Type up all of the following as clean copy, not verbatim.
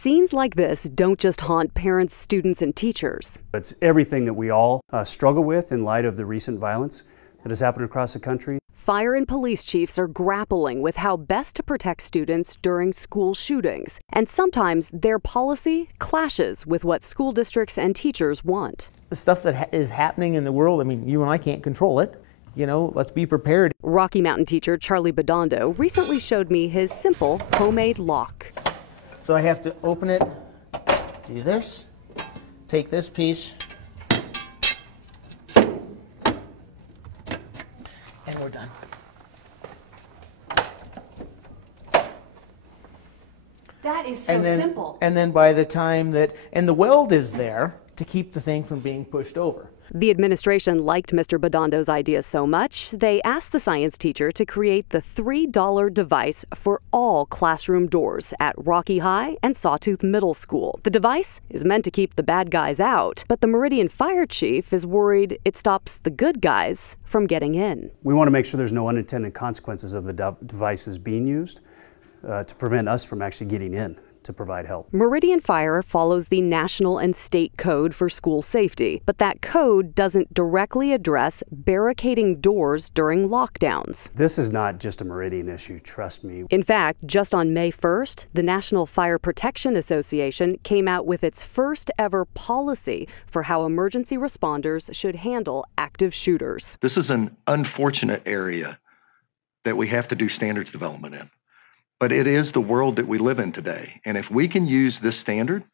Scenes like this don't just haunt parents, students, and teachers. It's everything that we all struggle with in light of the recent violence that has happened across the country. Fire and police chiefs are grappling with how best to protect students during school shootings. And sometimes their policy clashes with what school districts and teachers want. The stuff that is happening in the world, I mean, you and I can't control it. You know, let's be prepared. Rocky Mountain teacher Charlie Bedondo recently showed me his simple homemade lock. So I have to open it, do this, take this piece, and we're done. That is so simple. And then by the time that, and the weld is there to keep the thing from being pushed over. The administration liked Mr. Bedondo's idea so much, they asked the science teacher to create the $3 device for all classroom doors at Rocky High and Sawtooth Middle School. The device is meant to keep the bad guys out, but the Meridian fire chief is worried it stops the good guys from getting in. We want to make sure there's no unintended consequences of the devices being used to prevent us from actually getting in to provide help. Meridian Fire follows the national and state code for school safety, but that code doesn't directly address barricading doors during lockdowns. This is not just a Meridian issue, trust me. In fact, just on May 1st, the National Fire Protection Association came out with its first ever policy for how emergency responders should handle active shooters. This is an unfortunate area that we have to do standards development in. But it is the world that we live in today. And if we can use this standard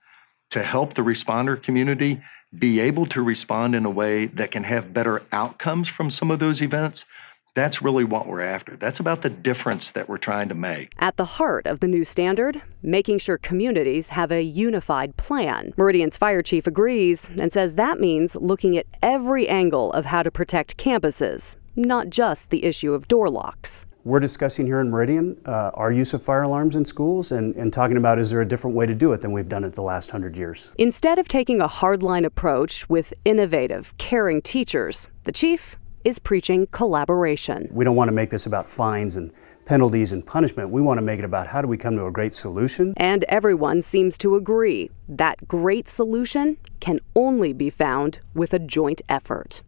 to help the responder community be able to respond in a way that can have better outcomes from some of those events, that's really what we're after. That's about the difference that we're trying to make. At the heart of the new standard, making sure communities have a unified plan. Meridian's fire chief agrees and says that means looking at every angle of how to protect campuses, not just the issue of door locks. We're discussing here in Meridian our use of fire alarms in schools and talking about is there a different way to do it than we've done it the last 100 years. Instead of taking a hardline approach with innovative, caring teachers, the chief is preaching collaboration. We don't want to make this about fines and penalties and punishment. We want to make it about how do we come to a great solution. And everyone seems to agree that great solution can only be found with a joint effort.